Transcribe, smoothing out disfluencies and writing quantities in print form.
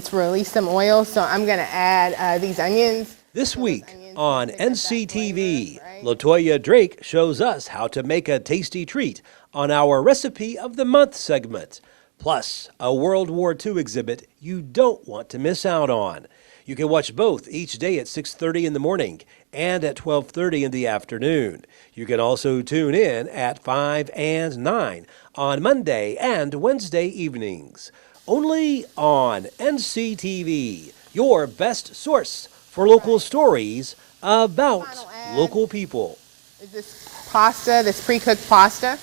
it's released some oil, so I'm going to add these onions. This week on NCTV, LaToya Drake shows us how to make a tasty treat on our Recipe of the Month segment, plus a World War II exhibit you don't want to miss out on. You can watch both each day at 6:30 in the morning and at 12:30 in the afternoon. You can also tune in at 5 and 9 on Monday and Wednesday evenings. Only on NCTV, your best source for local stories about local people. Is this pasta, this pre-cooked pasta?